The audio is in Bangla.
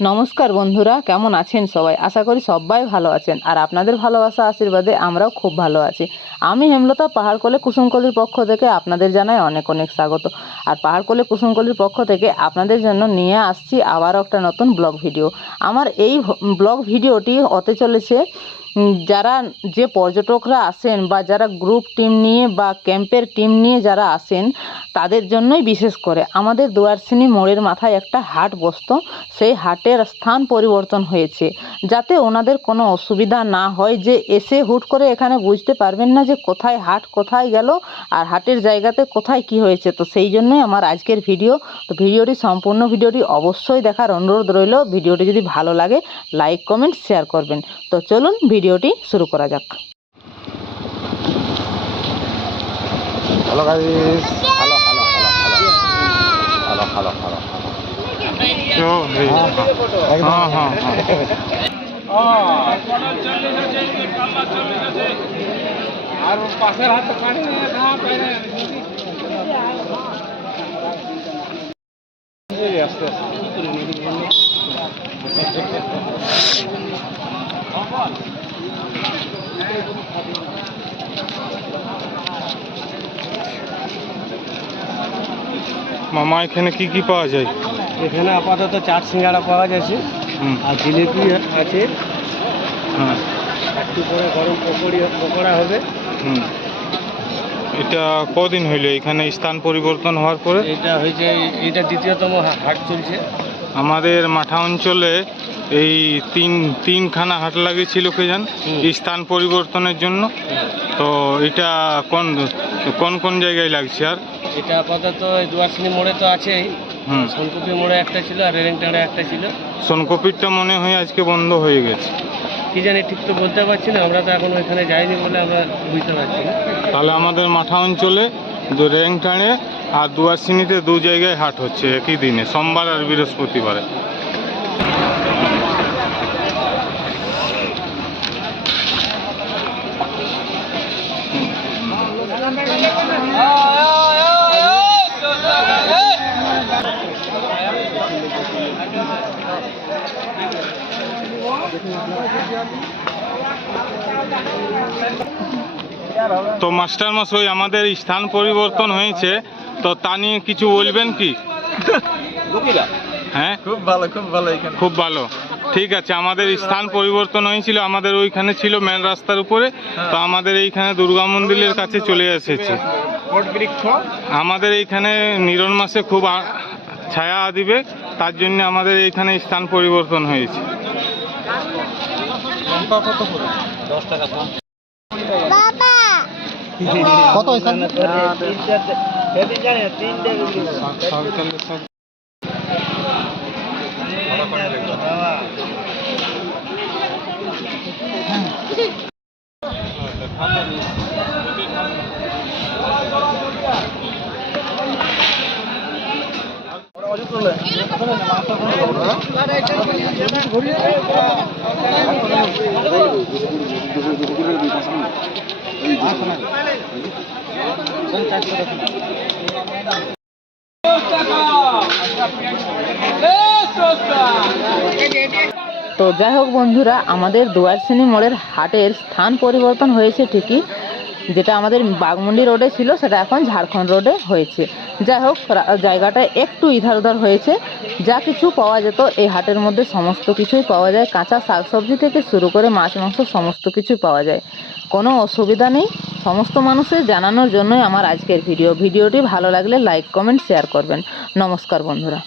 নমস্কার বন্ধুরা, কেমন আছেন সবাই? আশা করি সবাই ভালো আছেন। আর আপনাদের ভালোবাসা আশীর্বাদে আমরাও খুব ভালো আছি। আমি হেমলতা পাহাড়কোলে কুসুমকলির পক্ষ থেকে আপনাদের জানাই অনেক অনেক স্বাগত। আর পাহাড়কোলে কুসুমকলির পক্ষ থেকে আপনাদের জন্য নিয়ে আসছি আবার একটা নতুন ব্লগ ভিডিও। আমার এই ব্লগ ভিডিওটি হতে চলেছে যারা যে পর্যটকরা আসেন বা যারা গ্রুপ টিম নিয়ে বা ক্যাম্পের টিম নিয়ে যারা আসেন তাদের জন্যই বিশেষ করে। আমাদের দুয়ারসিনি মোড়ের মাথায় একটা হাট বসতো, সেই হাটের স্থান পরিবর্তন হয়েছে। যাতে ওনাদের কোনো অসুবিধা না হয় যে এসে হুট করে এখানে বুঝতে পারবেন না যে কোথায় হাট কোথায় গেল আর হাটের জায়গাতে কোথায় কি হয়েছে। তো সেই জন্যই আমার আজকের ভিডিও। তো ভিডিওটি সম্পূর্ণ ভিডিওটি অবশ্যই দেখার অনুরোধ রইল। ভিডিওটি যদি ভালো লাগে লাইক কমেন্ট শেয়ার করবেন। তো চলুন ভিডিওটি শুরু করা যাক। Hello guys hello hello hello hello hello hello হ্যাঁ হ্যাঁ হ্যাঁ আর পাশের হাত পানি মামা এখানে কি কি পাওয়া যায়? এখানে আপাতত চার সিঙ্গারা পাওয়া যাচ্ছে আর জিলিপি আছে। হ্যাঁ। একটু করে গরম পকোড়ি পকোড়া হবে। হুম। এটা কদিন হইল? এখানে স্থান পরিবর্তন হওয়ার পরে? এটা হয়েছে এটা দ্বিতীয়তম হাট চলছে। আমাদের মাঠা অঞ্চলে এই তিন তিনখানা হাট লাগিয়েছিল কে জান স্থান পরিবর্তনের জন্য। তো এটা কোন কোন কোন জায়গায় লাগছে আর? এটা আপাতত এই দুয়ারসিনী মোড়ে তো আছেই। সোনকুপি মোড়ে একটা ছিল আর রেলেংটাড়ে একটা ছিল। সোনকপিরটা মনে হয় আজকে বন্ধ হয়ে গেছে। কি জানি ঠিক তো বলতে পারছি না আমরা তো এখন ওইখানে যাইনি বলে আমরা বুঝতে পারছি না। তাহলে আমাদের মাঠা অঞ্চলে র্যাংটানে আর দুয়ারসিনিতে দু জায়গায় হাট হচ্ছে একই দিনে সোমবার আর বৃহস্পতিবারে। তো মাস্টার মশাই আমাদের স্থান পরিবর্তন হয়েছে তো তা নিয়ে কিছু বলবেন কি? হ্যাঁ? খুব ভালো খুব ভালো এখানে। খুব ভালো। ঠিক আছে আমাদের স্থান পরিবর্তন হয়েছিল আমাদের ওইখানে ছিল মেন রাস্তার উপরে তো আমাদের এইখানে দুর্গা মন্দিরের কাছে চলে এসেছে। আমাদের এইখানে নিরন মাসে খুব ছায়া দিবে। তার জন্য আমাদের এইখানে স্থান পরিবর্তন হয়েছে। কম তো যাই হোক বন্ধুরা আমাদের দুয়ারসিনী মোড়ের হাটের স্থান পরিবর্তন হয়েছে ঠিকই। যেটা আমাদের বাগমুন্ডি রোডে ছিল, সেটা এখন ঝাড়খণ্ড রোডে হয়েছে। যাই হোক জায়গাটা একটু ইধার উধার হয়েছে। যা কিছু পাওয়া যেত, এই হাটের মধ্যে সমস্ত কিছুই পাওয়া যায়। কাঁচা শাকসবজি থেকে শুরু করে মাছ, মাংস, সমস্ত কিছুই পাওয়া যায়। কোনো অসুবিধা নেই। সমস্ত মানুষের জানানোর জন্যই আমার আজকের ভিডিও। ভিডিওটি ভালো লাগলে লাইক, কমেন্ট, শেয়ার করবেন। নমস্কার, বন্ধুরা।